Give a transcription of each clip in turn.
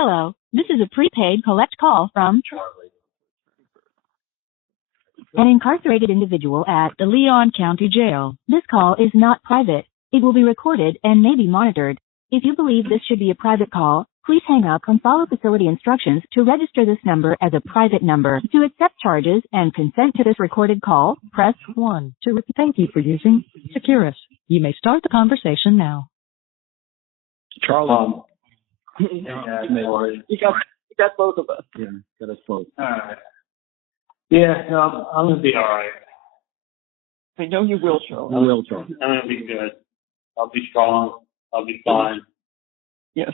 Hello, this is a prepaid collect call from an incarcerated individual at the Leon County Jail. This call is not private. It will be recorded and may be monitored. If you believe this should be a private call, please hang up and follow facility instructions to register this number as a private number. To accept charges and consent to this recorded call, press 1. Thank you for using Securus. You may start the conversation now. Charlie. You got both of us. Yeah, got us both. All right. Yeah, no, I'm going to be all right. I know you will, Charlie. I will, Charlie. I'm going to be good. I'll be strong. I'll be fine. Yes.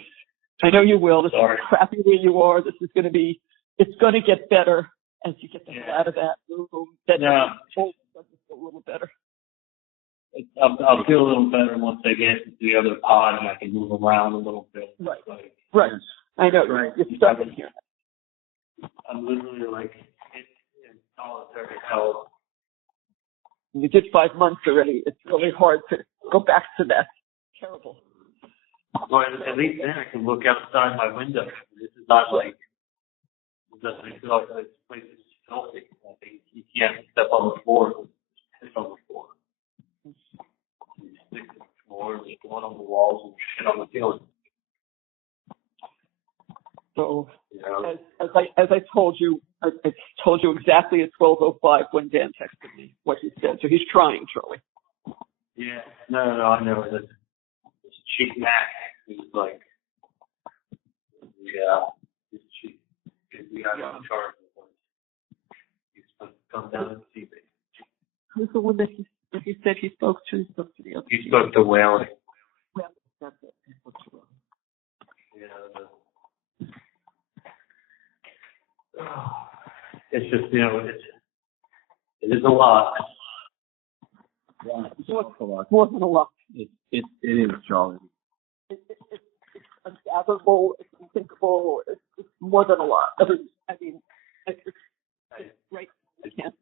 I know you will. This Sorry. is crappy where you are. This is going to be, it's going to get better as you get the hell out of that room. That a little better. I'll feel a little better once I get into the other pod and I can move around a little bit. Right. Like, Right. I know. Right. You're stuck in here. I'm literally like in solitary hell. You did 5 months already. It's really hard to go back to that. Terrible. Well, at least then I can look outside my window. This is not like, it doesn't feel like this place is filthy. I think you can't step on the floor. Piss on the floor. You stick to the floor, there's one on the walls and shit on the ceiling. So, You know? as I told you, I told you exactly at 12:05 when Dan texted me what he said. So he's trying, Charlie. Yeah. No, I know. This cheap Mac is like, yeah, it's cheap. We got him on charge. He's supposed to come down and see me. Who's the one that he said he spoke to? He spoke to the other. He spoke to Whaley. Well, that's it. He spoke to Whaley. It's just, you know, it is a lot. Yeah, it's More than a lot. It is, Charlie. It's unfathomable. It's unthinkable. It's more than a lot. I mean, it's right. I can't.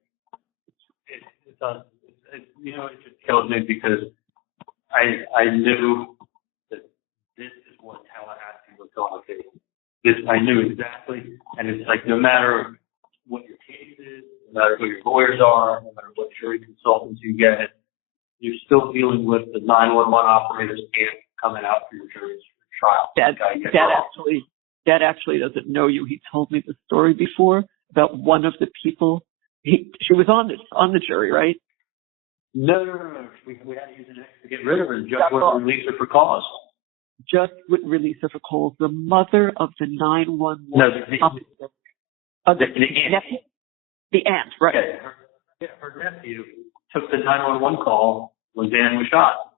You know, it just kills me because I knew that this is what Tallahassee was going to be. This I knew exactly, and it's like no matter what your case is, no matter who your lawyers are, no matter what jury consultants you get, you're still dealing with the 911 operators and coming out for your jury's trial. Dad actually doesn't know you. He told me the story before about one of the people. She was on the jury, right? No. We had to use an X to get rid of her. The judge wouldn't release her for cause. Just wouldn't release her for cause. The mother of the 911. No, the nephew? The aunt, right. Her nephew took the 911 call when Dan was shot.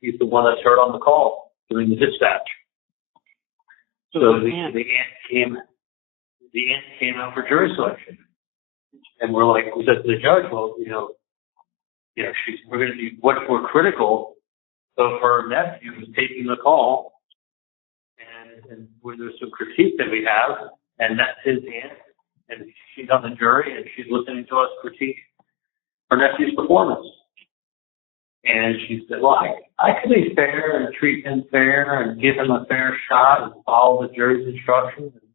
He's the one that's heard on the call during the dispatch. So the aunt came out for jury selection. And we said to the judge, well, we're going to be, what if we're critical of her nephew who's taking the call, and where there's some critique that we have, and that's his aunt, and she's on the jury, and she's listening to us critique her nephew's performance. And she said, well, I could be fair and treat him fair and give him a fair shot and follow the jury's instructions and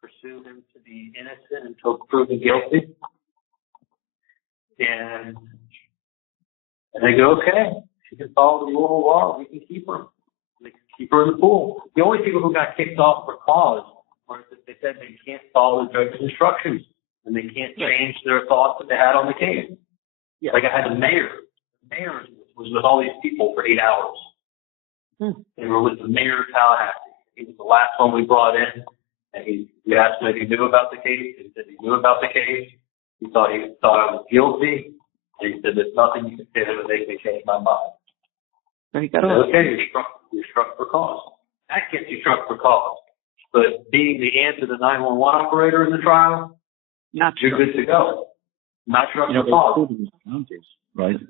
pursue him to be innocent until proven guilty. And they go, okay, she can follow the rule of law. We can keep her. They can keep her in the pool. The only people who got kicked off for cause were that they said they can't follow the judge's instructions and they can't change their thoughts that they had on the case. Yeah. Like I had the mayor. The mayor was with all these people for 8 hours. They were with the mayor of Tallahassee. He was the last one we brought in, and we asked him if he knew about the case. He said he knew about the case. He thought I was guilty. And he said, there's nothing you can say that would make me change my mind. Okay, you're struck for cause. That gets you struck for cause. But being the aunt of the 911 operator in the trial, you're good to go. Not struck for cause. Right.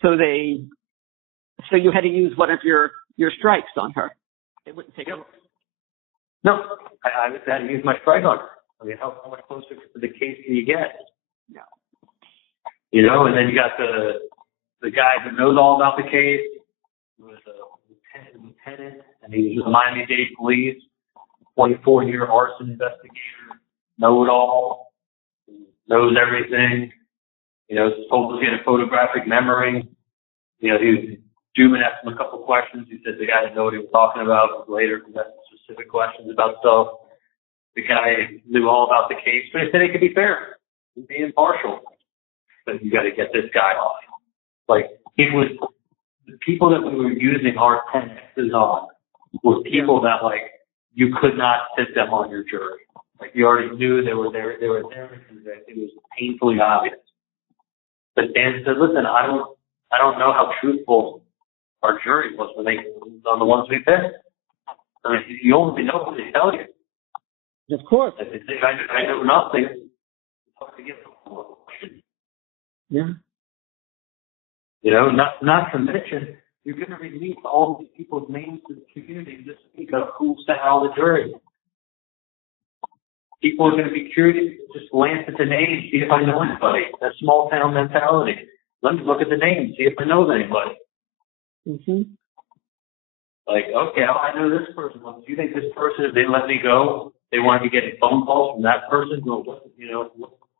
So you had to use one of your strikes on her. They wouldn't take it. No, I had to use my strike on her. I mean, how much closer to the case can you get? No. You know, and then you got the guy who knows all about the case, who was a lieutenant, and he was with Miami-Dade Police, 24-year arson investigator, know-it-all, knows everything. You know, told us he had a photographic memory. You know, Duman asked him a couple questions. He said the guy didn't know what he was talking about. Later, he asked specific questions about stuff. The guy knew all about the case, but he said he could be fair, he'd be impartial. But you got to get this guy off. Like, it was the people that we were using our 10Xs on were people that, like, you could not sit them on your jury. Like, you already knew they were there. They were there because it was painfully obvious. But Dan said, "Listen, I don't know how truthful our jury was when on the ones we picked. I mean, you only know what they tell you. Of course. If they say I know nothing, it's hard to get the full question. Yeah. You know, not to mention, you're going to release all these people's names to the community just because who sat on the jury. People are going to be curious, just glance at the names, see if I know anybody. That small town mentality. Let me look at the names, see if I know anybody. Mm-hmm. Like, okay, I know this person. Well, do you think this person, if they let me go, they want to be getting phone calls from that person? Well,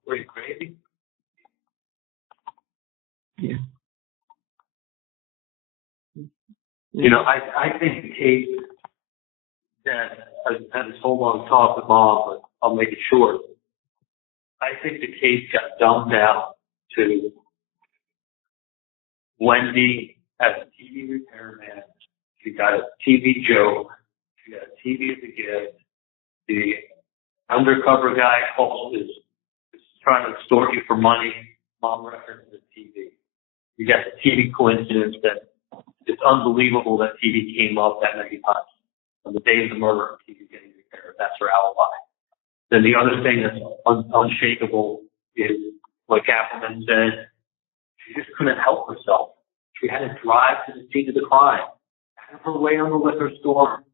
were you crazy? Yeah. You know, I think the case that I've had this whole long talk with Mom, but I'll make it short. I think the case got dumbed down to Wendi as a TV repairman. She got a TV joke. She got a TV as a gift. The undercover guy is trying to extort you for money. Mom references the TV. You got the TV coincidence that it's unbelievable that TV came up that many times. On the day of the murder, TV getting repaired. That's her alibi. Then the other thing that's unshakable is what Kaplan said. She just couldn't help herself. She had to drive to the scene of the crime. Have her way on the liquor store.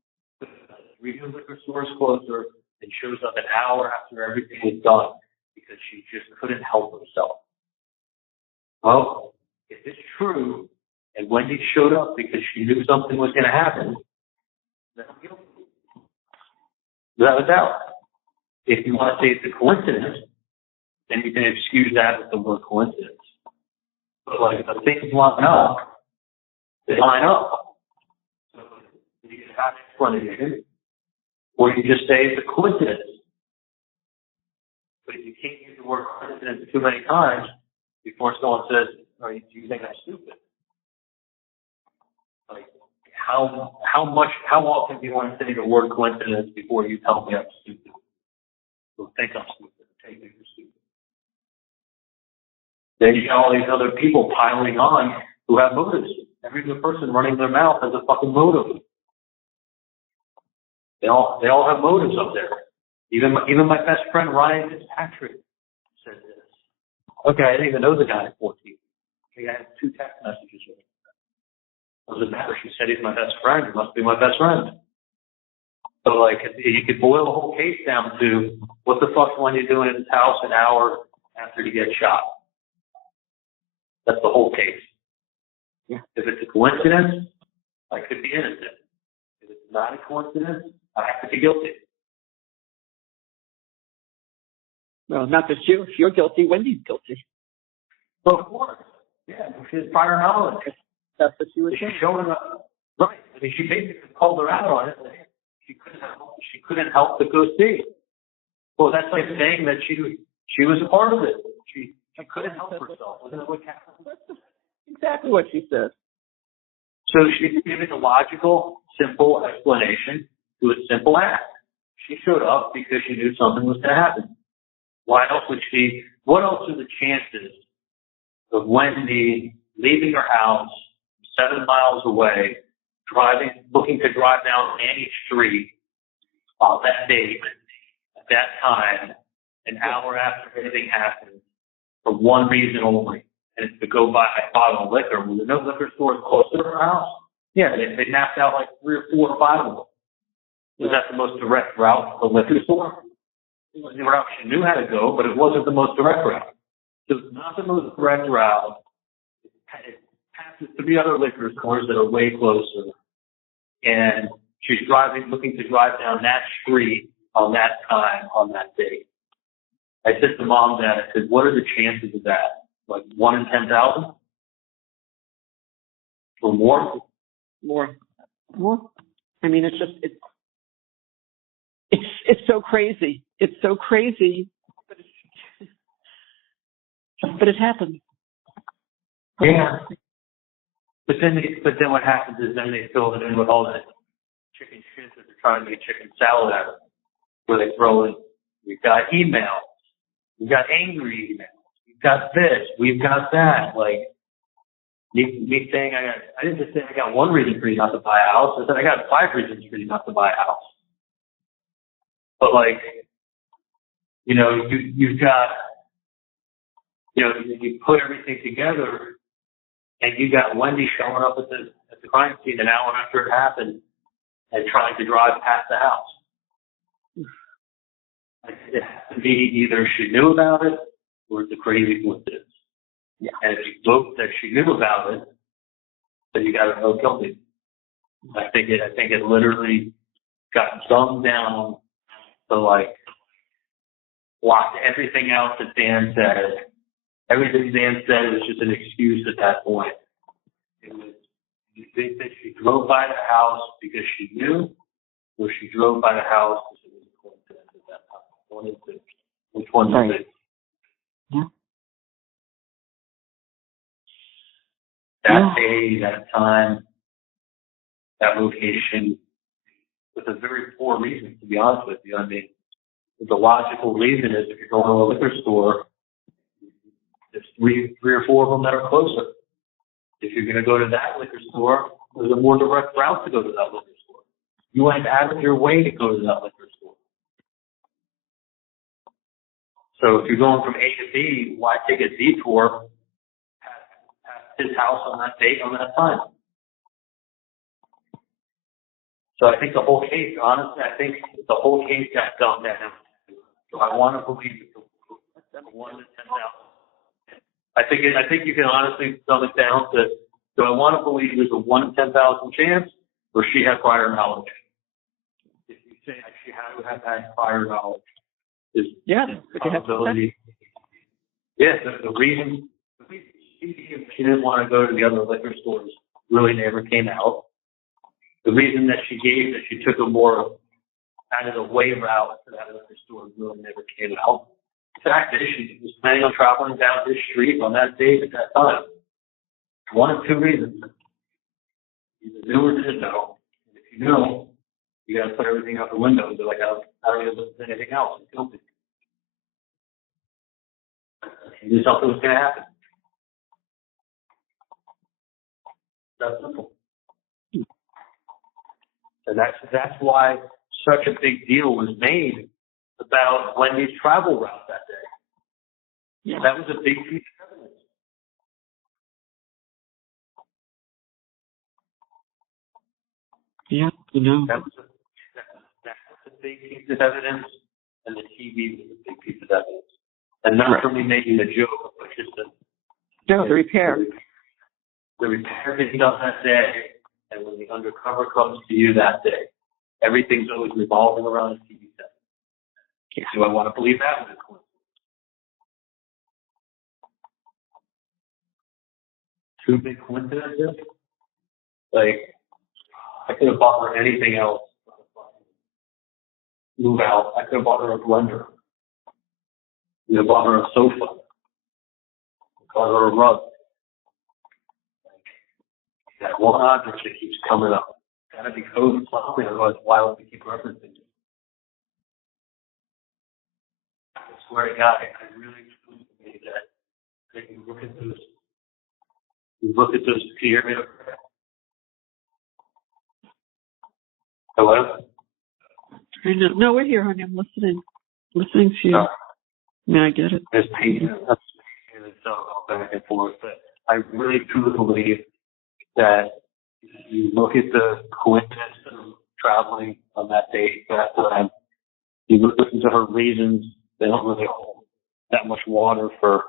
Read the liquor store's closer and shows up an hour after everything was done because she just couldn't help herself. Well, if it's true, and Wendi showed up because she knew something was going to happen, then I'm guilty. Without a doubt. If you want to say it's a coincidence, then you can excuse that with the word coincidence. But like, if things line up, they line up. So you can have an explanation, or you can just say it's a coincidence. But if you can't use the word coincidence too many times before someone says, "Oh, do you think I'm stupid?" Like, how often do you want to say the word coincidence before you tell me I'm stupid? Or think I'm stupid, take me for stupid. Then you got all these other people piling on who have motives. Every good person running their mouth has a fucking motive. They all have motives up there. Even my best friend Ryan Fitzpatrick said this. Okay, I didn't even know the guy at 14. I had 2 text messages with him. Doesn't matter. She said he's my best friend. He must be my best friend. So, like, you could boil the whole case down to what the fuck's Wendi doing in his house an hour after he gets shot. That's the whole case. Yeah. If it's a coincidence, I could be innocent. If it's not a coincidence, I have to be guilty. Well, not just you. If you're guilty, Wendy's guilty. Well, of course. Yeah, she has prior knowledge. That's what she was She's saying. showing up. Right. I mean, she basically called her out on it. She couldn't help but go see. Well, that's like saying that she was a part of it. She couldn't help herself. Wasn't that what happened? That's exactly what she said. So she's giving a logical, simple explanation to a simple act. She showed up because she knew something was going to happen. Why else would she? What else are the chances of Wendi leaving her house 7 miles away, looking to drive down any street on that date, at that time, an hour after everything happened, for one reason only, and it's to go buy a bottle of liquor? Well, there's no liquor stores close to her house. Yeah, they mapped out like 3 or 4 or 5 of them. Was that the most direct route to the liquor store? It was the route she knew how to go, but it wasn't the most direct route. So it's not the most direct route. It passes 3 other liquor stores that are way closer. And she's looking to drive down that street on that time, on that date. I said to mom, dad, I said, what are the chances of that? Like 1 in 10,000? Or more? More. I mean, it's so crazy. It's so crazy, but it happens. Yeah. But then what happens is then they fill it in with all that chicken shit that they're trying to make chicken salad out of, where they throw in, we've got emails, we've got angry emails, we've got this, we've got that. Like, me saying I didn't just say I got one reason for you not to buy a house. I said I got 5 reasons for you not to buy a house. But like, you've got, you put everything together, and you got Wendi showing up at the crime scene an hour after it happened and trying to drive past the house. It has to be either she knew about it or it's a crazy coincidence. Yeah. And if you look that she knew about it, then you got to know guilty. I think it literally got dumbed down to like block everything else that Dan said. Everything Dan said was just an excuse at that point. It was, you think that she drove by the house because she knew, or she drove by the house because it was a coincidence at that time? Which one is it? Yeah. That day, that time, that location, with a very poor reason, to be honest with you. I mean, the logical reason is if you're going to a liquor store, there's three or four of them that are closer. If you're going to go to that liquor store, there's a more direct route to go to that liquor store. You went out of your way to go to that liquor store. So if you're going from A to B, why take a detour past his house on that date, on that time? So I think the whole case, honestly, got dumbed down. So I want to believe it's 1 to 10,000. I think you can honestly dumb it down to, do I want to believe there's a 1 in 10,000 chance, or she had prior knowledge? If you say she had to have had prior knowledge, is possibility. Yes, the reason she didn't want to go to the other liquor stores really never came out. The reason that she gave that she took a more out of the way route to that liquor store really never came out. The fact is, she was planning on traveling down this street on that date at that time. One of 2 reasons. Either knew or didn't know. And if you knew, you got to put everything out the window and be like, I don't even listen to anything else. It's guilty. You knew something was going to happen. That's simple. And that's why such a big deal was made about Wendy's travel route that day. Yeah. That was a big piece of evidence. Yeah, That was a big piece of evidence, and the TV was a big piece of evidence. And not for me making a joke, but just the repair. The repair being done that day, and when the undercover comes to you that day, everything's always revolving around the TV set. Yeah. Do I want to believe that was a coincidence? Two big coincidences? Like, I could have bought her anything else. Move out. I could have bought her a blender. I could have bought her a sofa. I could have bought her a rug. That one object that keeps coming up. Gotta be code something, otherwise why would we keep referencing it? I swear to God, I really believe that you look at those, can you hear me? Hello? No, we're here, honey. I'm listening to you. I mean, I get it. There's pain and it's all back and forth, but I really truly believe that you look at the coincidence of traveling on that date, that time, you listen to her reasons, they don't really hold that much water for,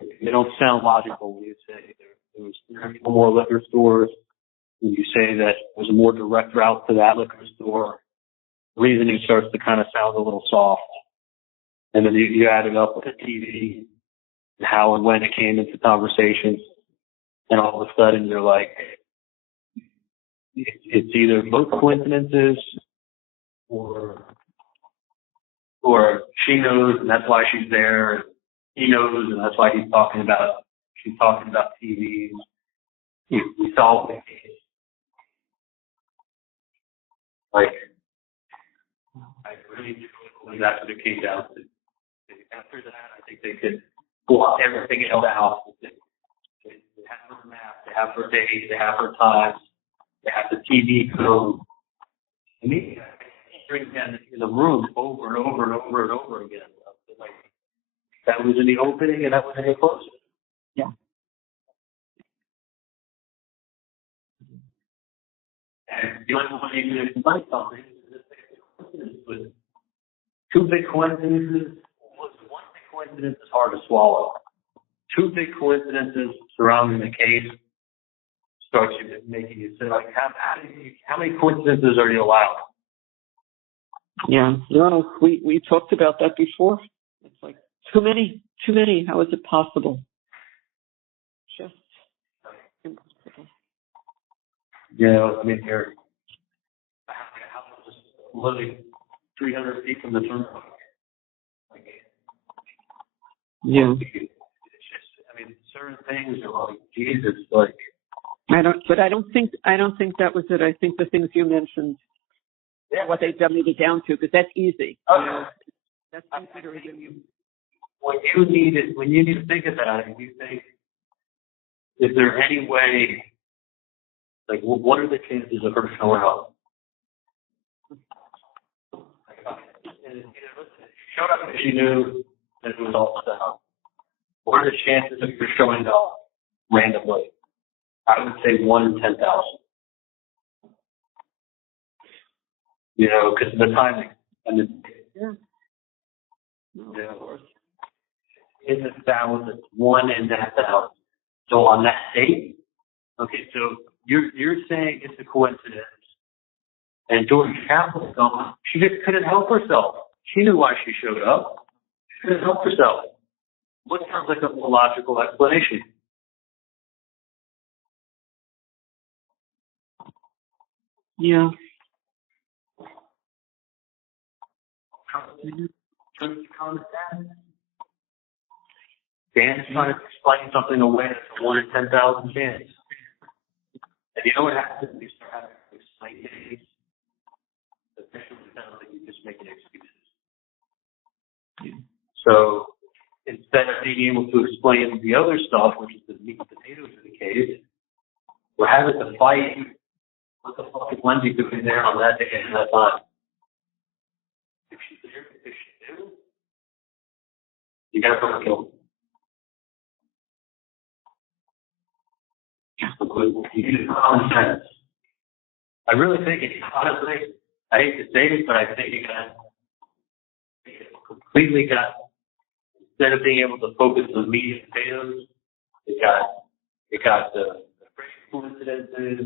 they don't sound logical when you say there was 3 more liquor stores, when you say that it was a more direct route to that liquor store, reasoning starts to kind of sound a little soft. And then you add it up with the TV and how and when it came into conversations. And all of a sudden you're like, it's either both coincidences or she knows and that's why she's there. And he knows and that's why she's talking about TV. We solved the case. Like, I really do believe that's what it came down to. After that, I think they could pull out everything else out. They have her map, they have her date, they have her times, they have the TV code. And me, hearing that in the room over and over and over and over again. Like, that was in the opening and that was in the closing. Yeah. And the only one you can find something is two big coincidences. One big coincidence is hard to swallow. Two big coincidences surrounding the case starts you making you say, like, how many coincidences are you allowed? Yeah. No, we talked about that before. It's like too many. How is it possible? Just impossible. I mean, here, literally 300 feet from the turn. Like, yeah. It's just, I mean, certain things are like, Jesus, like. I don't think that was it. I think the things you mentioned, what they dummied it down to, because that's easy. Okay. That's easier than you. When you need to think about it, you think, is there any way, like, what are the chances of her showing up? Showed up because she knew that it was all set up. What are the chances of her showing up randomly? I would say 1 in 10,000. Because of the timing and the in the thousands, 1 in 10,000. So on that date, okay, so you're saying it's a coincidence. And George Chapel, she just couldn't help herself. She knew why she showed up. She couldn't help herself. What sounds like a logical explanation? Yeah. Dan's trying to explain something away that's a 1 in 10,000 chance. And you know what happens when you start having to explain things? Eventually it sounds like you're just making excuses. Yeah. So instead of being able to explain the other stuff, which is the meat and potatoes of the case, we're having to fight. What the fuck is Wendi doing there on that day and that time? If she knew, you gotta go kill her. You use common sense. I really think it, honestly, I hate to say it, but I think it completely got, instead of being able to focus on the meat and potatoes, it got the crazy coincidences,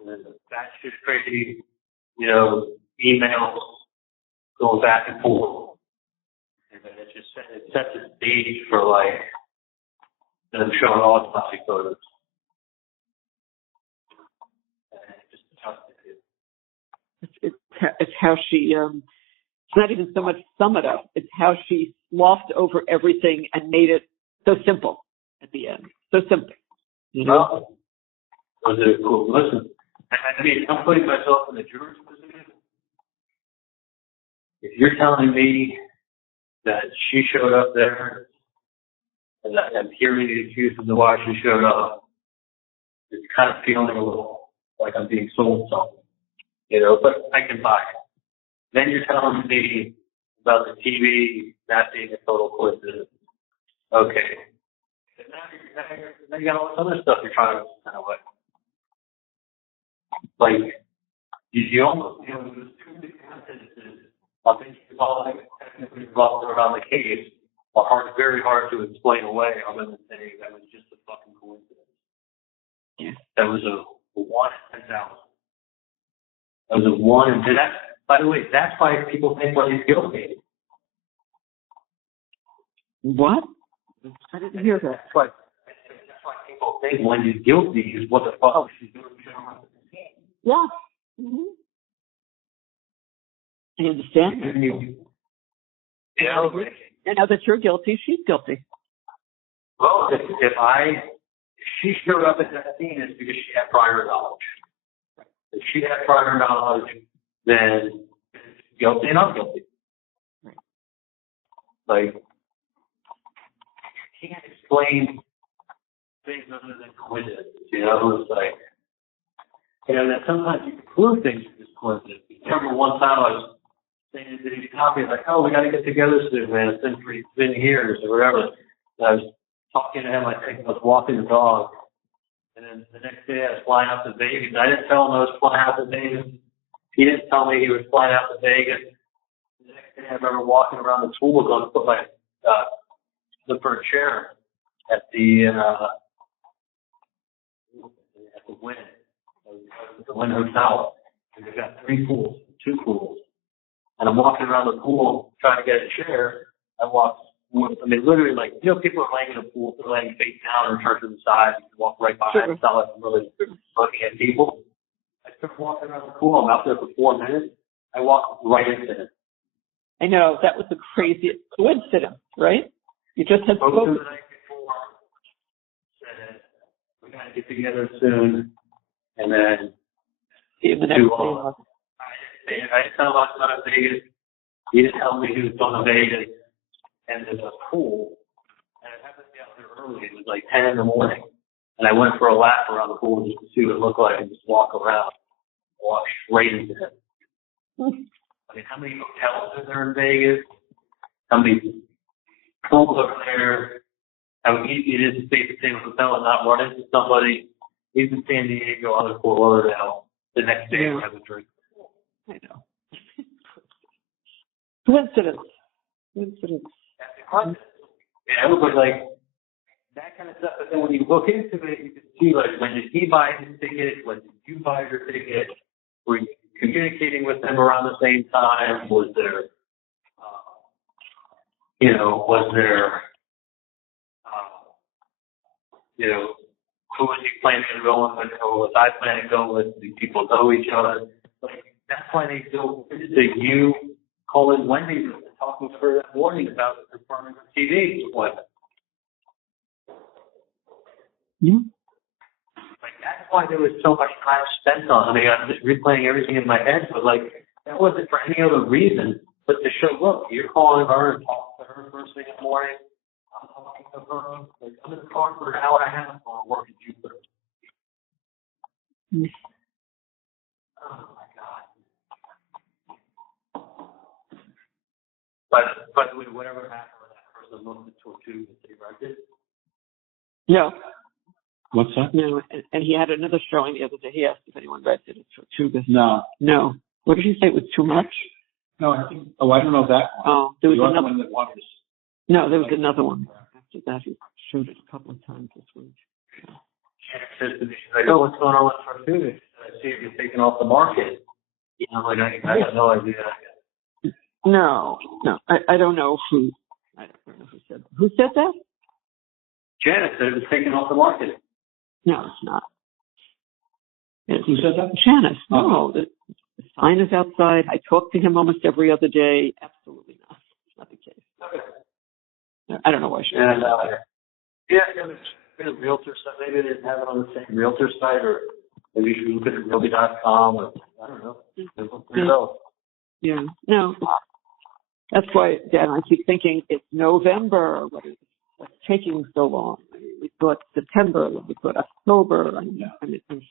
and then the batshit crazy, emails going back and forth. And then it just sets the stage for, like, them showing all toxic photos. It's how she, it's not even so much sum it up, it's how she sloughed over everything and made it so simple at the end. So simple. Well, was it cool? Listen, I mean, I'm putting myself in the jurors' position. If you're telling me that she showed up there and that I'm hearing the excuses of why she showed up, it's kind of feeling a little like I'm being sold something. But I can buy it. Then you're telling me about the TV not being a total coincidence. Okay. Now you got all this other stuff you're trying to kind of like you almost, there's too many coincidences on things involved, technically involved around the case are very hard to explain away other than saying that was just a fucking coincidence. Yeah. That was a 1 That was one, and that, by the way, that's why people think Wendy's guilty. What? I didn't hear that. That's why people think Wendy's guilty is what the fuck she's doing. Yeah. Mm-hmm. I understand. Yeah. And now that you're guilty, she's guilty. Well, if she showed up at that scene, it's because she had prior knowledge. If she had prior knowledge, then guilty and I'm guilty. Like, you can't explain things other than coincidence, you know? It's like, and then sometimes you can prove things as coincidence. I remember one time I was saying to these copies, like, oh, we got to get together soon, man. It's been years or whatever. And I was talking to him, I think I was walking the dog. And then the next day I was flying out to Vegas. I didn't tell him I was flying out to Vegas. He didn't tell me he was flying out to Vegas. The next day I remember walking around the pool, going to put my, look for a chair at the Wynn Hotel. And they've got 2 pools. And I'm walking around the pool trying to get a chair. Literally, like, you know, people are laying in a pool, they're laying face down or turned to the side. You can walk right by it. It's not like I'm really looking at people. I start walking around the pool. I'm out there for 4 minutes. I walk right into it. I know. That was the craziest coincidence, right? You just had spoken. The night before, said, we got to get together soon. And then, the next day. I didn't tell him I was going to Vegas. He didn't tell me he was going to Vegas. And there's a pool, and it happened to be out there early. It was like 10 in the morning, and I went for a lap around the pool just to see what it looked like and just walk around, walk straight into it. I mean, how many hotels are there in Vegas? How many pools are there? How easy it is to stay at the same hotel and not run into somebody. He's in San Diego, on the Fort Lauderdale. The next day, I have a drink. I know. Coincidence. Yeah, everybody's like, that kind of stuff. But then when you look into it, you can see, like, when did he buy his ticket? When did you buy your ticket? Were you communicating with them around the same time? Was there, who was he planning to go with, or was I planning to go with? Do people know each other? Like, that's why they go to you calling Wendi and talking to her that morning about confirming her TV appointment. Yeah. Like, that's why there was so much time spent on. I mean, I'm just replaying everything in my head, but like, that wasn't for any other reason but to show, look, you're calling her and talking to her first thing in the morning. I'm talking to her. Like, I'm in the car for an hour and a half while I'm working Jupiter. Oh my God. By the way, whatever happened with that person looked at Tortuga and they wrecked it. No. What's that? No, and he had another showing the other day. He asked if anyone rented it for Tortuga. No. What did he say? It was too much? No, I think. Oh, I don't know that one. Oh, there was another one that wanted to. No, there was another one. After that, he showed it a couple of times this week. She's like, oh, what's going on with Tortuga? I see if you're taking off the market. You know, like, I have no idea. No, I don't know who. I don't know who said that. Who said that? Janet said it was taken off the market. No, it's not. Who said that? Janice. No, the sign is outside. I talk to him almost every other day. Absolutely not. It's not the case. Okay. I don't know why she. There's realtor site. Maybe they didn't have it on the same realtor site, or maybe you should look at realty.com, or I don't know. Yeah. No. That's why, Dan, I keep thinking it's November. What's taking so long? I mean, we thought September, we thought October. I'm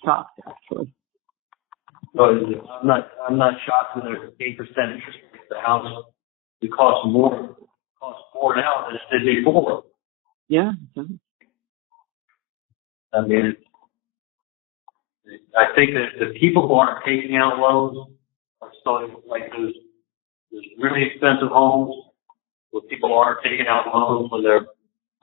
shocked, actually. So I'm not shocked when there's 8% interest rate. The house it costs more now than it did before. Yeah. I mean, I think that the people who aren't taking out loans are starting like those really expensive homes where people aren't taking out loans when they're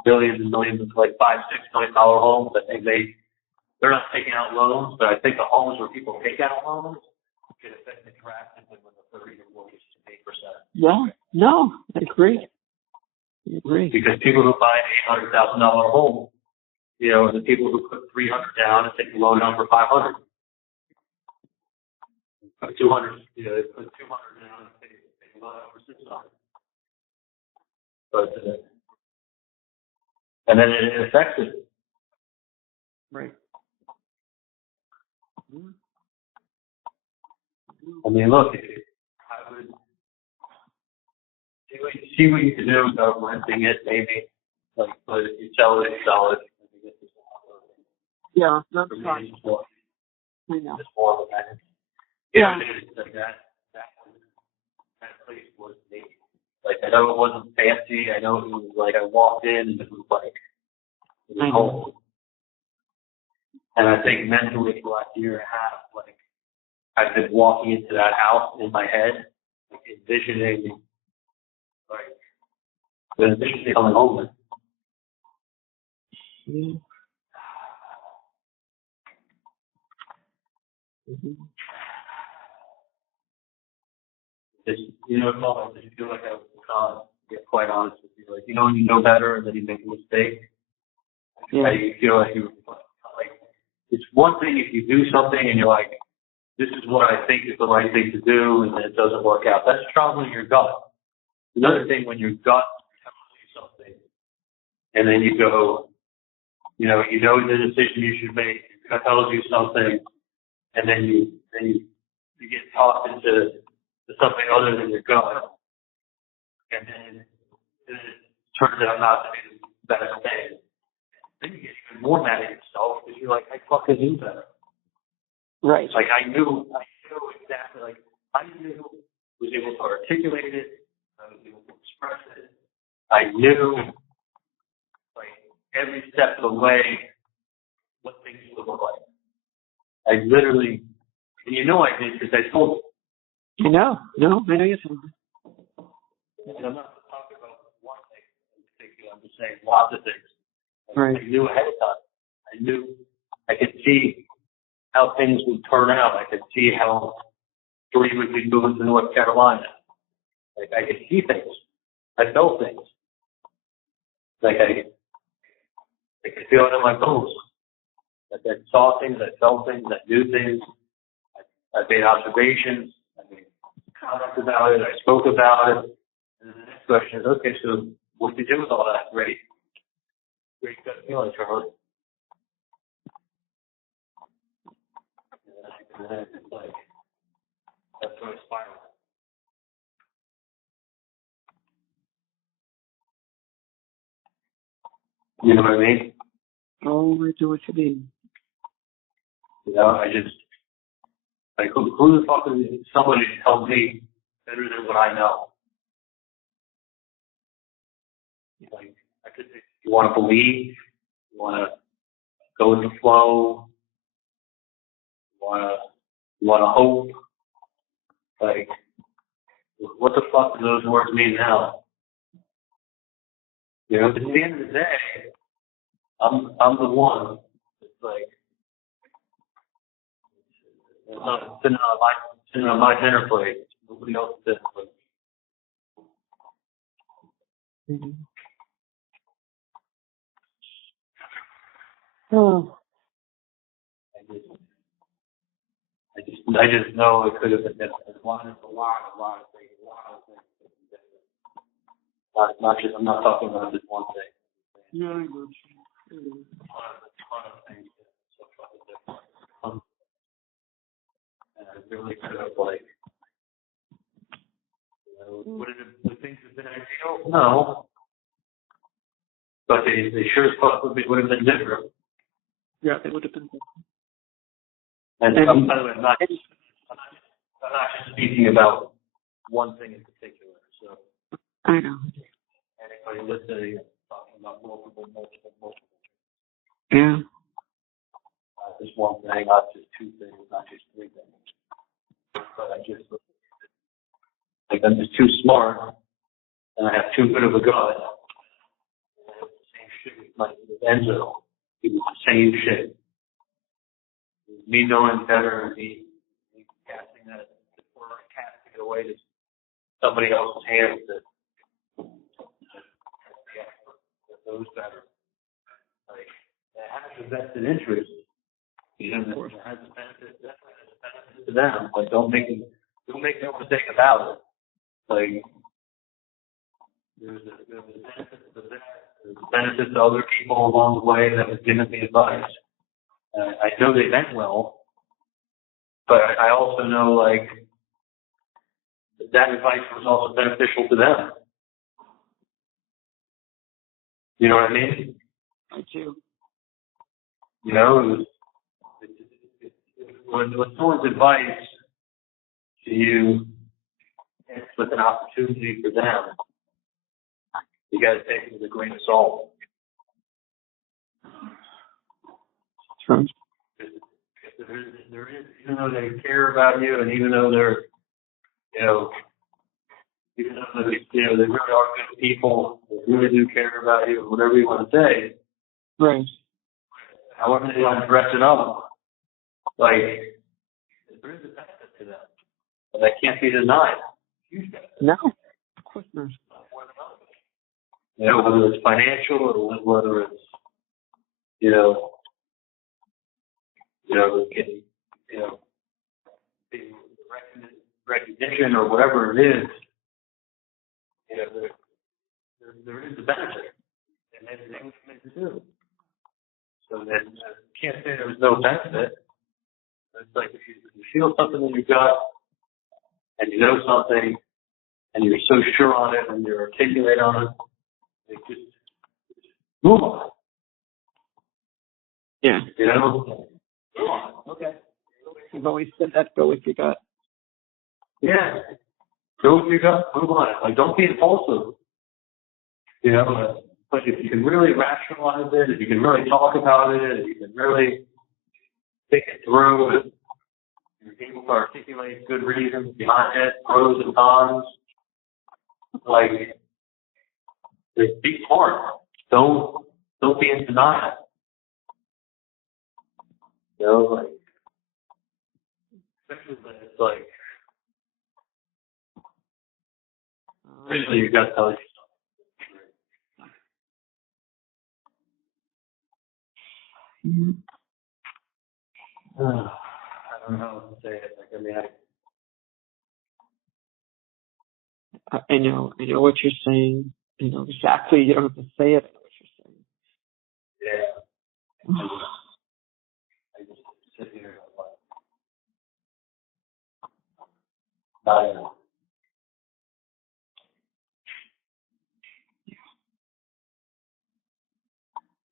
billions and millions, like $5-6 million homes. I think they're not taking out loans, but I think the homes where people take out loans, could affect it drastically with a 30-year mortgage to 8%. Yeah. No, I agree. I agree. Because people who buy an $800,000 home, you know, the people who put $300 down and take a loan out for $500. Put $200, you know, they put $200 down and take a loan out for $600. But and then it affects it. Right. I mean, look, I would see what you can do about renting it, maybe. Like, but if you sell it, sell it. Yeah, that's For me, fine. it's more, I know. it's more of a matter. Yeah. It's like that place was me. Like, I know it wasn't fancy. I know it was like I walked in and it was like, it was home. And I think mentally for the last year and a half, like, I've been walking into that house in my head, like, envisioning, like, coming home. Mm-hmm. Just, you know, I just feel like I was to get quite honest with you. Like, you know, when you know better and then you make a mistake, Yeah. you feel like you like, it's one thing if you do something and you're like, this is what I think is the right thing to do, and then it doesn't work out. That's traveling your gut. Another thing when your gut tells you something, and then you go, you know the decision you should make. Your gut tells you something, and then you get tossed into something other than your gut, and then it turns out not to be the best thing. Then you get even more mad at yourself because you're like, I fucking knew better. Right. Like I knew exactly. Like I knew, was able to articulate it. I was able to express it. I knew, like every step of the way, what things would look like. I literally, and you know I did because I told you. No, I know you're saying. And I'm not talking about one thing in particular. I'm just saying lots of things. Right. I knew ahead of time. I knew I could see how things would turn out. I could see how Three would be moving to North Carolina. Like I could see things. I felt things. Like I could feel it in my bones. Like I saw things, I felt things, I knew things. I made observations. I made comments about it. I spoke about it. And the next question is, okay, so what did you do with all that? Great gut feeling, Charlie. And then it's like, that's where it spiraled. You know what I mean? Oh, I do what you mean. You know, I just, like, who the fuck is somebody to tell me better than what I know? Like, I could say, you want to believe, you want to go with the flow, you want to hope. Like, what the fuck do those words mean now? You know, at the end of the day, I'm the one. It's like, it's not sitting on my dinner plate. It's nobody else's dinner plate. Mm-hmm. Oh. I just know it could have been different. A lot of things. Not just, I'm not talking about just one thing. Yeah, I know. A ton of things. So fucking different. And I really could have, like, you know, would things have been ideal? No. But they sure as fuck would have been different. Yeah, they would have been different. And by the way, I'm not just speaking about one thing in particular. So I know. anybody listening is talking about multiple. Yeah. Not just one thing, not just two things, not just three things. But I just, like, I'm just too smart, and I have too good of a gut. And I have the same shit with Enzo. He was the same shit. Me knowing better and me casting that away to somebody else's hands that knows better. Like, it has a vested interest. You know, that has a benefit, definitely has a benefit to them. But don't make no mistake about it. Like, there's a benefit to them. There's a benefit to other people along the way that was giving me advice. I know they meant well, but I also know, like, that advice was also beneficial to them. You know what I mean? I do. You know, when someone's advice to you is with an opportunity for them, you got to take it with a grain of salt. True. There is, even though they care about you, and even though they're, you know, even though they, you know, they really are good people, they really do care about you, whatever you want to say. Right. However they want to dress it up, like, there is a benefit to them, and that can't be denied. No, of course not. You know, whether it's financial or whether it's, you know, getting, you know, recognition or whatever it is, you know, there is a benefit, and everything makes it do. So then you can't say there was no benefit. It's like if you feel something in your gut, and you know something, and you're so sure on it, and you're articulate on it, just move on. Yeah. You know? Move on. Okay. You've always said that, go with your gut. Yeah. Go with your gut, move on. Like, don't be impulsive. You know, but if you can really rationalize it, if you can really talk about it, if you can really think it through, if you're able to articulate good reasons behind it, pros and cons, like, be smart. Don't be in denial. You know, like, especially when it's like, usually you got to tell you Mm-hmm. I don't know how to say it. Like, I mean, I know what you're saying. I know exactly. You don't have to say it. I know what you're saying. yeah. I just sit here and like, I don't know.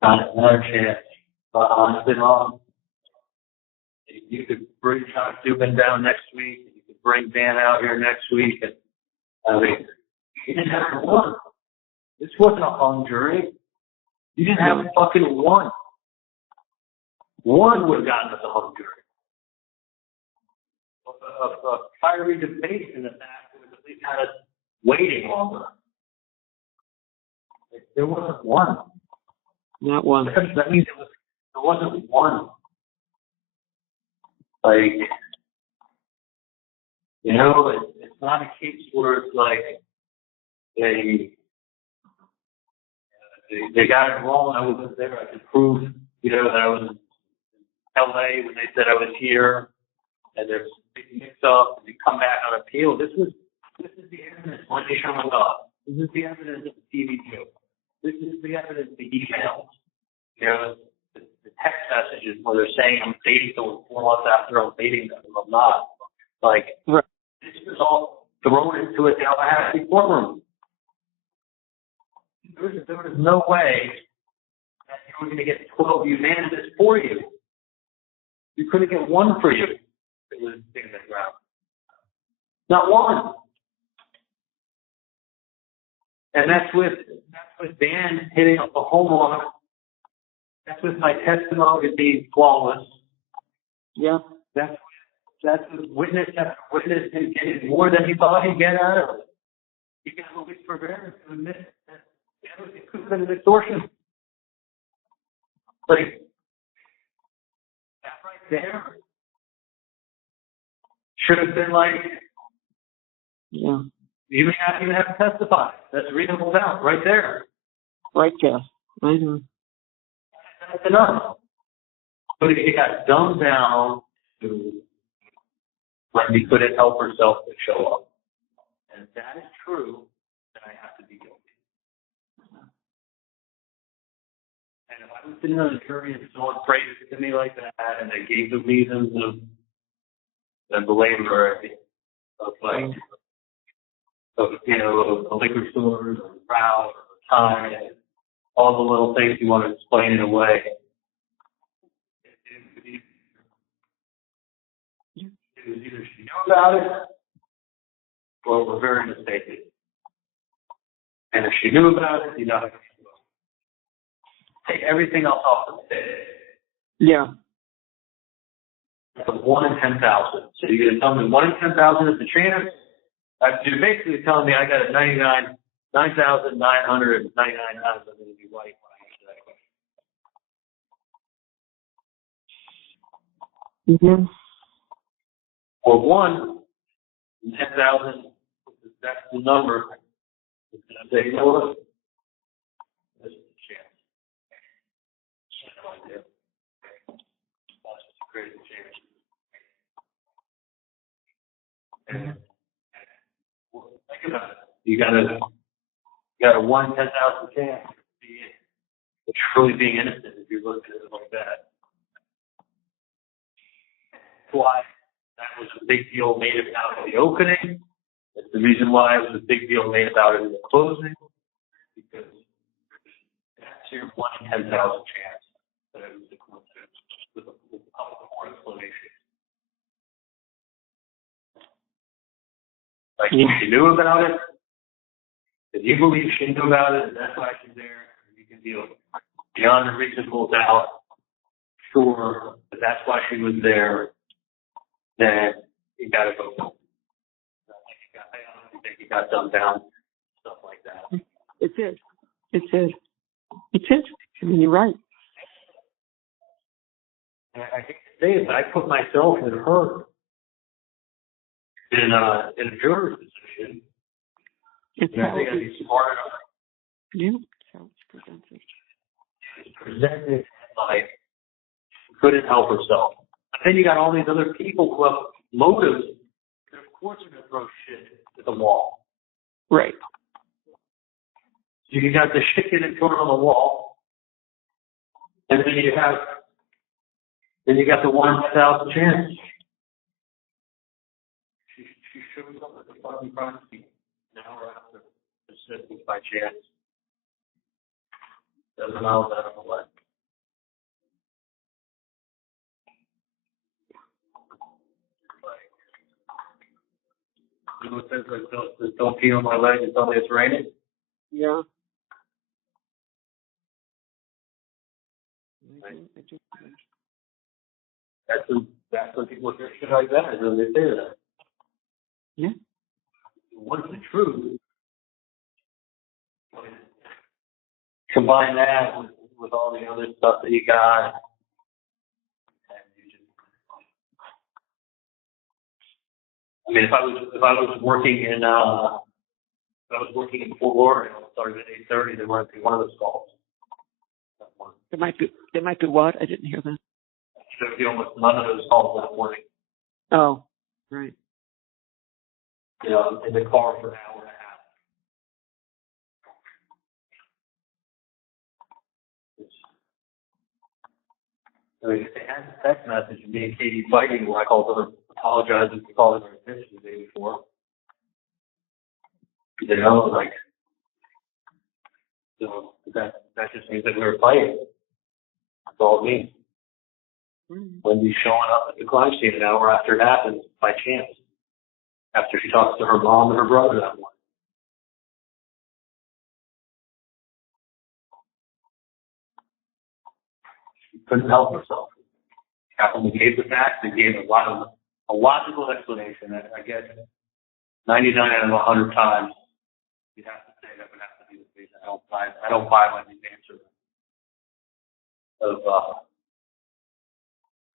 Another chance. But honestly, Mom, you could bring John Dubin down next week. You could bring Dan out here next week. And I mean, you didn't have one. This wasn't a hung jury. You didn't have fucking one. One would have gotten us a hung jury. A fiery debate in the back would have at least had us waiting longer. There wasn't one. Not one. That means there wasn't one. Like, you know, it's not a case where it's like they got it wrong. I wasn't there. I could prove, you know, that I was in LA when they said I was here, and there's a big mix-up, and you come back on appeal. This is the evidence when they show up. This is the evidence of the TV show. This is the evidence of the emails. You know, the text messages where they're saying I'm dating someone 4 months after I'm dating them, and I'm not. Like, Right. This was all thrown into a Tallahassee courtroom. There was no way that you were going to get 12 unanimous for you. You couldn't get one for you. It was in the ground. Not one. And that's with Dan hitting up a home run. That's with my testimony being flawless. Yeah. That's with witness after witness and getting more than he thought he'd get out of it. He got a week for variance to admit that it could have been an extortion. Like, that right there should have been like Yeah. You even have to testify. That's reasonable doubt right there. Right, Jeff. I know. That's enough. But it got dumbed down to Wendi couldn't help herself to show up. And if that is true, then I have to be guilty. And if I was sitting on a jury and someone phrased it to me like that, and they gave the reasons of the labor of like, of liquor stores or crowd or time, and all the little things you want to explain in a way. It was either she knew about it or we're very mistaken. And if she knew about it, take everything else off the table. Yeah. It's a 1 in 10,000. So you're going to tell me 1 in 10,000 is the chance? You're basically telling me I got a 9,999 times I'm going to be right when I answer that question. Mm-hmm. Or 1 in 10,000, that's the number. It's going to say, you know what? This is a chance. I have no idea. That's just a crazy chance. And think about it. You got a 1 in 10,000 chance of truly being innocent if you're looking at it like that. That's why that was a big deal made about in the opening. That's the reason why it was a big deal made about it in the closing. Because that's your 1 in 10,000 chance that it was a coincidence with a more explanation. Like, if she knew about it, if you believe she knew about it, and that's why she's there, you can deal beyond a reasonable doubt, sure, but that's why she was there, then you got to go. I don't think you got dumbed down, stuff like that. It is. It is. It is. I mean, you're right. And I hate to say it, but I put myself in her in a juror's position. It's and I think I'd be smart enough. Yeah. How it's presented. She's presented like she couldn't help herself. But then you got all these other people who have motives, and of course are going to throw shit at the wall. Right. So you got the shit getting thrown on the wall, and then you got the 1 in 10,000 chance. She shows up at the fucking crime scene an hour after the assistance by chance. Doesn't know that of a way. You know what it says, like, don't pee on my leg and tell me it's raining? Yeah. That's when people hear shit like that, is when they say that. Yeah. What's the truth? Combine that with all the other stuff that you got, and you just. I mean, if I was working in Fort Lauderdale, starting at 8:30, there might be one of those calls. There might be what? I didn't hear that. There'd be almost none of those calls that morning. Oh, right. You know, in the car for an hour and a half. I mean, if they had a text message of me and Katie fighting where I called her apologizing for calling her attention the day before. You know, like, so that just means that we were fighting. That's all it means. Wendy's showing up at the crime scene an hour after it happened by chance. After she talks to her mom and her brother that morning. She couldn't help herself. Kaplan gave the facts and gave a logical explanation that I guess 99 out of 100 times you have to say that would have to be the case. I don't buy Wendy's answer of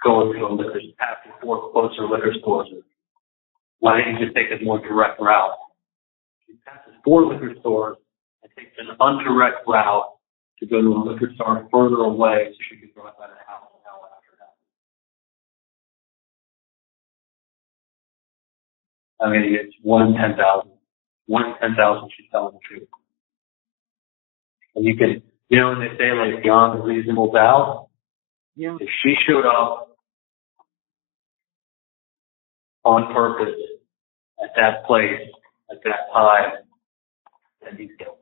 going to a liquor, after 4 closer liquor stores Why don't you just take a more direct route? She passes 4 liquor stores and takes an indirect route to go to a liquor store further away so she can drive out of the house an hour after that. I mean, it's 1 in 10,000. 1 in 10,000 she's telling the truth. And you can, you know, when they say like beyond a reasonable doubt, Yeah. if she showed up on purpose at that place at that time, then he's guilty.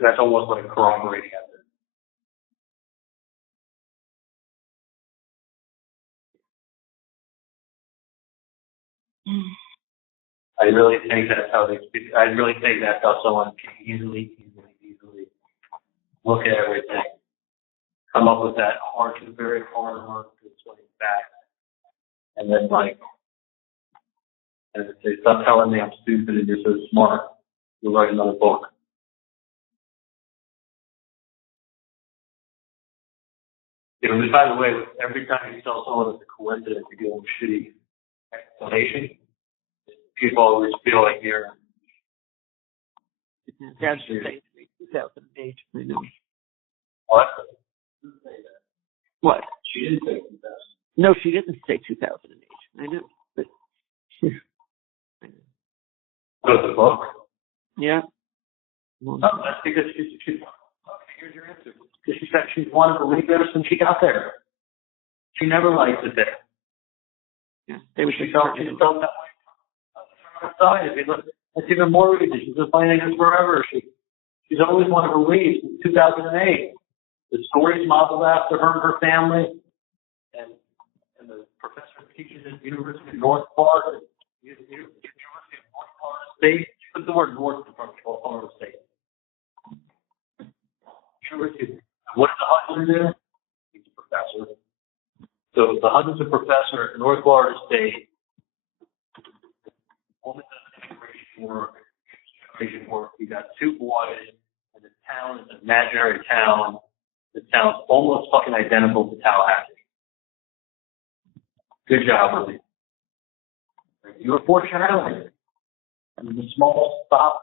That's almost like corroborating evidence. I really think that's how someone can easily look at everything, come up with that very hard to explain back, and then and say, stop telling me I'm stupid and you're so smart. You'll write another book. You know, by the way, every time you tell someone it's a coincidence to give them a shitty explanation, people always feel like you're. Dad should say 2008. I know. What? What? She didn't say 2000. No, she didn't say 2008. I know. But Go to the book. yeah. No, that's because she's okay, here's your answer. Because she said she wanted to leave there since she got there. She never liked it there. Yeah. She felt that way. Outside. I mean, look, that's even more reason. She's been planning this forever. She's always wanted to leave since 2008. The story's modeled after her and her family. And the professor teaches at the University of North Florida. University of North Florida State. She put the word North in front of Florida State. University. What does the husband do? He's a professor. So the husband's a professor at North Florida State. Woman does immigration work. We got 2 boys, and the town is an imaginary town. The town's almost fucking identical to Tallahassee. Good job, Lily. You were fortunate. I mean, the small stop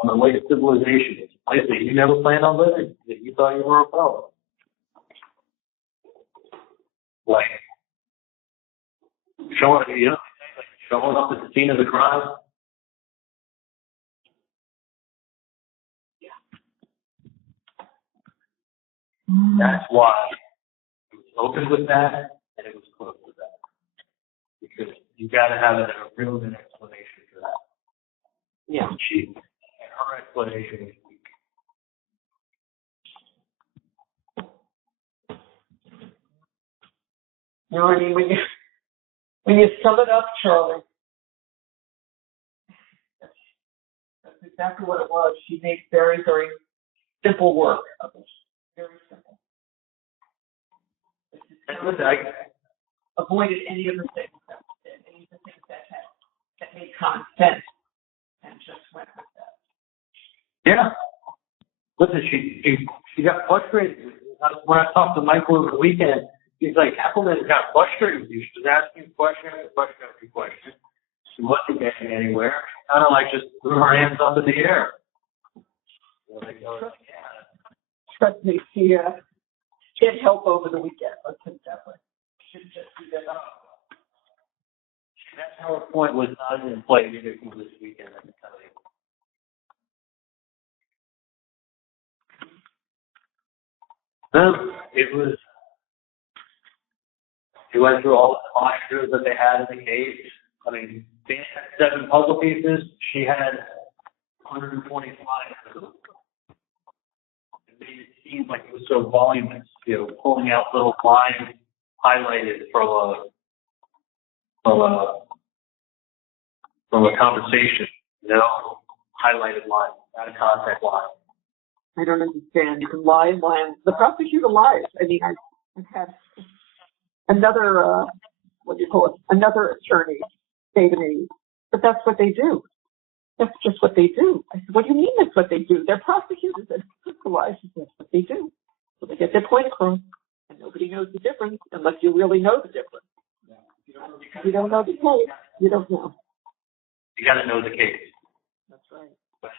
on the way to civilization. It's a place that you never planned on living, that you thought you were a fellow. Like, showing up at the scene of the crime. That's why it was open with that and it was closed with that. Because you got to have a real good explanation for that. Yeah. And her explanation is weak. No, I mean, when you sum it up, Charlie, that's exactly what it was. She made very, very simple work of it. Very simple. Avoided any of the things that made common sense, and just went with that. Yeah. Listen, she got frustrated. When I talked to Michael over the weekend, he's like, Appleman got frustrated with you. She was asking question after question after question. She wasn't getting anywhere. She kind of like just threw her hands up in the air. Trust me, she had help over the weekend. Let's put it that way. She didn't just do that. That PowerPoint was not in play either for this weekend, I can tell you. He went through all the postures that they had in the case. I mean, they had 7 puzzle pieces. She had 125. It made it seem like it was so voluminous, pulling out little lines highlighted from a conversation, highlighted line, out of contact line. I don't understand. You can lie and lie. The prosecutor lies. I mean, I've had another, another attorney say to me, but that's what they do. That's just what they do. I said, what do you mean that's what they do? They're prosecutors and criminalizers. That's what they do. So they get their point across. And nobody knows the difference unless you really know the difference. If you don't know the case, you don't know. You got to know the case. That's right. But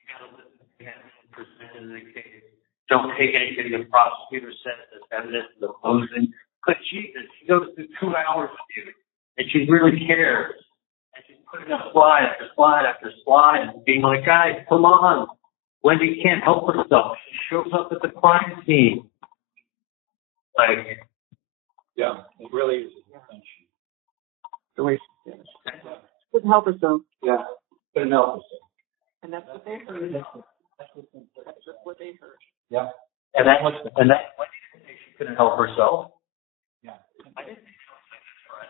you got to listen to the evidence presented in the case. Don't take anything the prosecutor says as evidence of the closing. But Jesus, she goes through 2 hours with you, and she really cares. And she's putting up slide after slide after slide, and being like, guys, come on. Wendi can't help herself. She shows up at the crime scene. Like, Yeah, it really is. The way she couldn't help herself. Yeah, couldn't help us. And that's what they heard. That's just what they heard. Yeah. and that Wendi didn't say she couldn't help herself. Yeah. I didn't say she was right.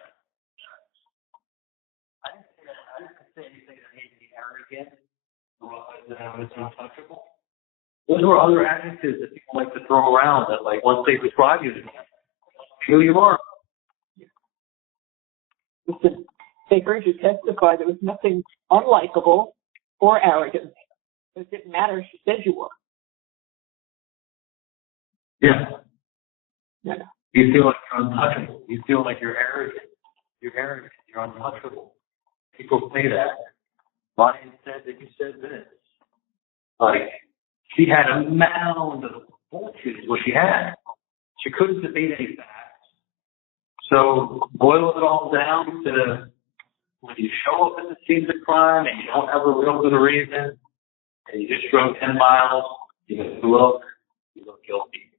I didn't say anything that made me arrogant or that I was untouchable. Those were other adjectives that people like to throw around that, like, once they describe you, who you are. Listen, they heard you testify there was nothing unlikable or arrogant. It didn't matter if she said you were. Yeah. Yeah. You feel like you're untouchable. You feel like you're arrogant. You're arrogant. You're untouchable. People say that. Ryan said that you said this. Like, she had a mound of bullshit is what she had. She couldn't debate any facts. So boil it all down to when you show up at the scene of the crime and you don't have a real good reason, and you just drove 10 miles, you look guilty.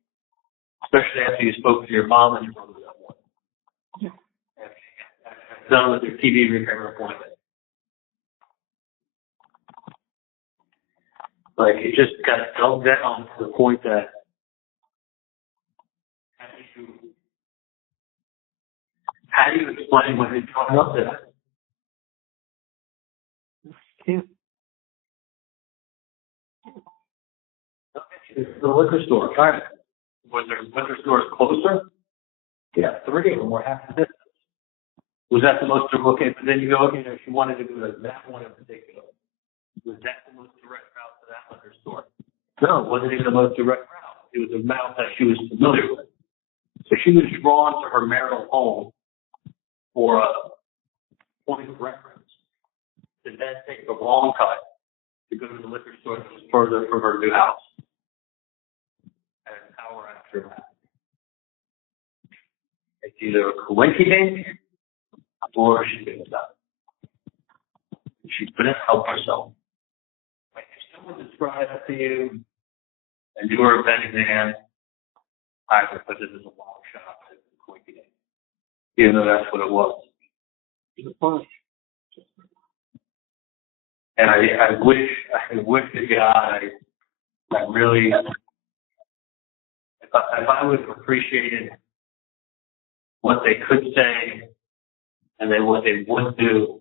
Especially after you spoke to your mom and your brother that morning. Yeah. After done with your TV repair appointment. Like, it just got dulled down to the point that how do you explain when you're showing up there? Can't. The liquor store. All right. Was there liquor stores closer? Yeah, 3 of them were half the distance. Was that the most direct? Okay, but then you go, okay, no, she wanted to go to that one in particular. Was that the most direct route to that liquor store? No, it wasn't even the most direct route. It was a route that she was familiar with. So she was drawn to her marital home for a point of reference. To then take the wrong cut to go to the liquor store that was further from her new house. And an hour after that. It's either a coincidence or she couldn't stop. She couldn't help herself. Like, if someone described to you and you were a betting man, I would put this as a long shot, but it's a coincidence. Even though that's what it was. It was. And I wish to God I really, if I would have appreciated what they could say and then what they would do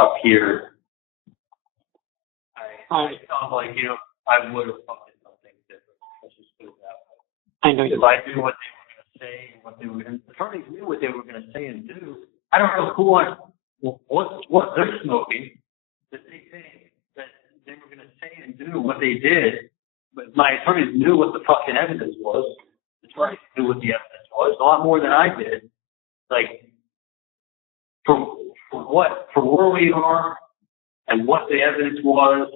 up here, I felt like, I would have thought something different. Let's just put it that way. I know if I knew what they were going to say and what they were going to, attorneys knew what they were going to say and do. I don't know what they're smoking that they think that they were going to say and do what they did. But my attorneys knew what the fucking evidence was. The attorneys knew what the evidence was a lot more than I did. Like, for where we are and what the evidence was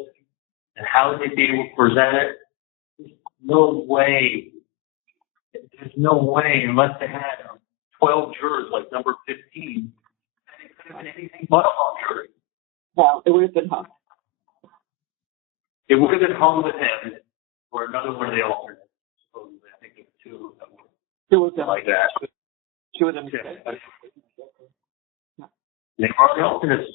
and how they'd be able to present it, there's no way, unless they had 12 jurors like number 15, that it could have been anything but a hung jury. No, it would have been hung. It would have been hung with him or another one of the alternates. Supposedly, I think there were two of them. Two of them. Like that. Two of them. Yeah. They are the alternates.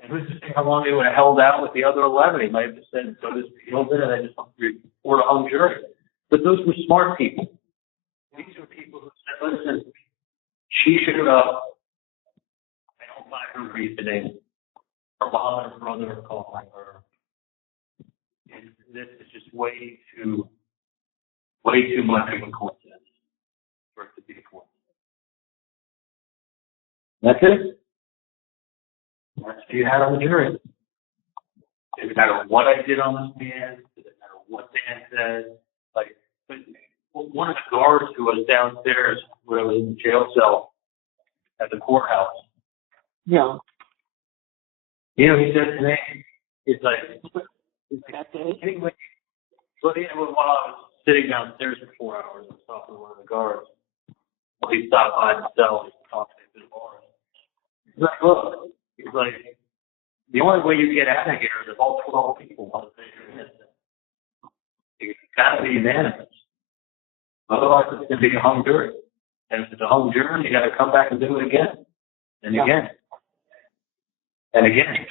And who's to say how long they would have held out with the other 11? He might have just said, so this field in, and I just report a hung jury. But those were smart people. These were people who said, listen, she showed up. I don't buy her reasoning. Her mom and her brother are calling her. And this is just way too much of a coincidence for it to be a coincidence. That's it. That's what you had on the jury. It didn't matter what I did on the stand. It didn't matter what Dan said. Like, but one of the guards who was downstairs when I was in the jail cell at the courthouse. Yeah. You know, he said to me, it's like, That day? anyway, but yeah, while I was sitting downstairs for 4 hours and talking to one of the guards, well, he stopped by the cell and talked to the bar. He's like, look, he's like, the only way you get out of here is if all 12 people want to say you're innocent. It's got to be unanimous. Otherwise, it's going to be a hung jury. And if it's a hung jury, you got to come back and do it again. And again. And again.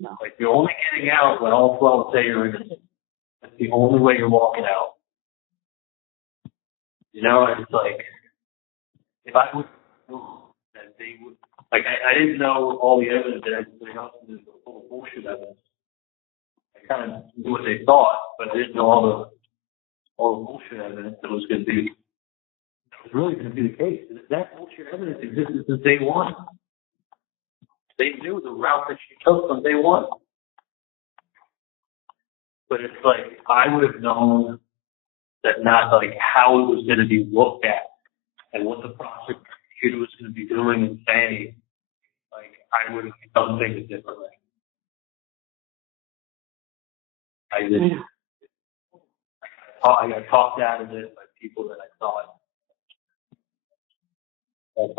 No. Like, you're only getting out when all 12 say you're innocent. That's the only way you're walking out. You know, and it's like, if I would, that they would, like, I didn't know all the evidence that everybody else knew, the full bullshit evidence. I kind of knew what they thought, but I didn't know all the bullshit evidence that was going to be, that was really going to be the case. And if that bullshit evidence existed since day one, they knew the route that she took from day one. But it's like, I would have known that not like how it was going to be looked at and what the prosecutor was going to be doing and saying. Like, I would have done things differently. I did. I got talked out of it by people that I thought that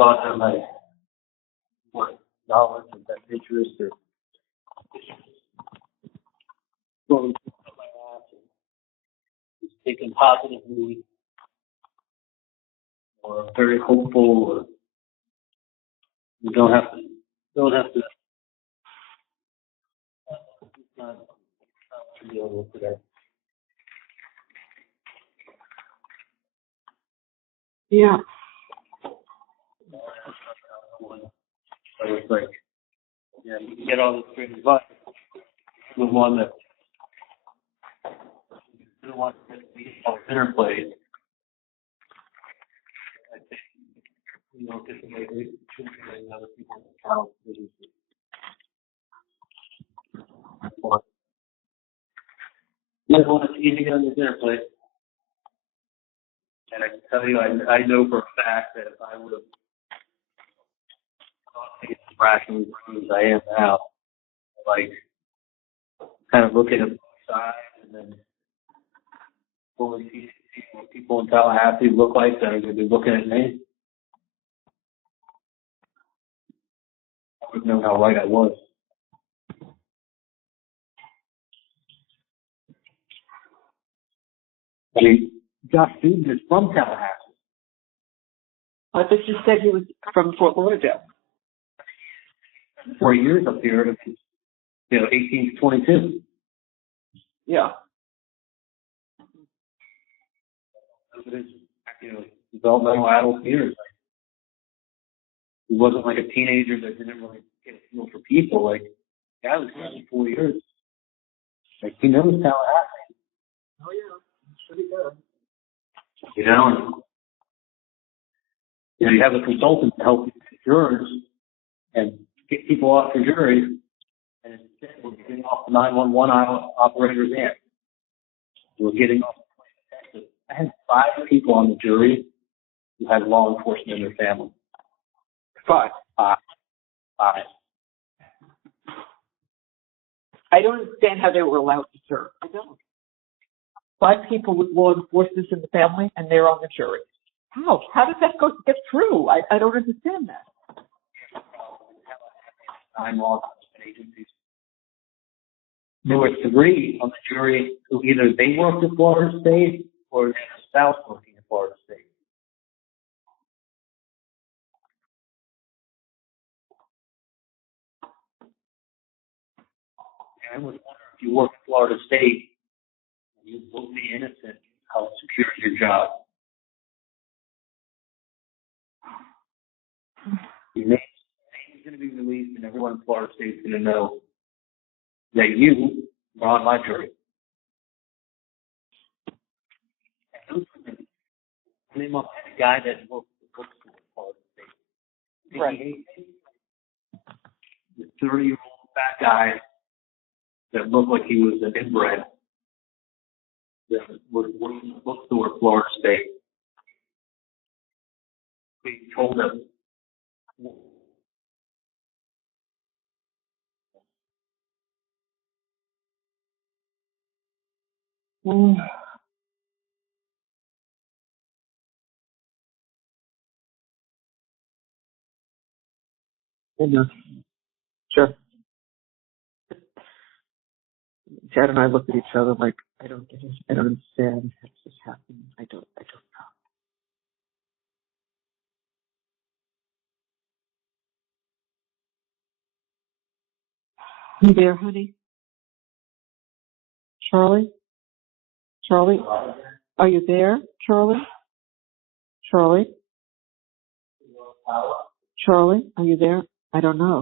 my knowledge and best interest or going to my ass and just thinking positively or very hopeful or you don't have to it's not to deal with today. Yeah. So it's like, yeah, you can get all this great advice. The one that didn't want to be on dinner plate. I think, you know, because maybe children and other people count. You don't want to see anything on the dinner plate. And I can tell you, I know for a fact that if I would have thought as rationally as I am now, like, kind of looking at both sides and then fully see what people in Tallahassee look like that are going to be looking at me, I would know how right I was. I mean, Josh Duden is from Tallahassee. I thought you said he was from Fort Lauderdale. 4 years up here, 18 to 22. Yeah. Developmental adult years. He wasn't like a teenager that didn't really get a feel for people. Like, guy was here for 4 years. Like, he knows Tallahassee. Oh, yeah. Sure he does. You know, you have a consultant to help you with jurors and get people off your jury, and instead we're getting off the 911 operator's hand. We're getting off the Texas. I had 5 people on the jury who had law enforcement in their family. 5. I don't understand how they were allowed to serve. I don't. 5 people with law enforcement in the family, and they're on the jury. How? How does that get through? I don't understand that. 9 law enforcement agencies. There were 3 on the jury who either they worked at Florida State or they had a spouse working at Florida State. And I was wondering if you work at Florida State and you will be innocent, how secure is your job? Your name is going to be released and everyone in Florida State is going to know that you were on my jury. Name up the guy that worked at the bookstore at Florida State. Right. The 30-year-old fat guy that looked like he was an inbred we're look to our Florida State. We told them. Yeah, sure. Chad and I looked at each other like, I don't get it. I don't understand. How's this happening? I don't know. You there, honey? Charlie? Charlie? Are you there, Charlie? Charlie? Charlie, are you there? I don't know.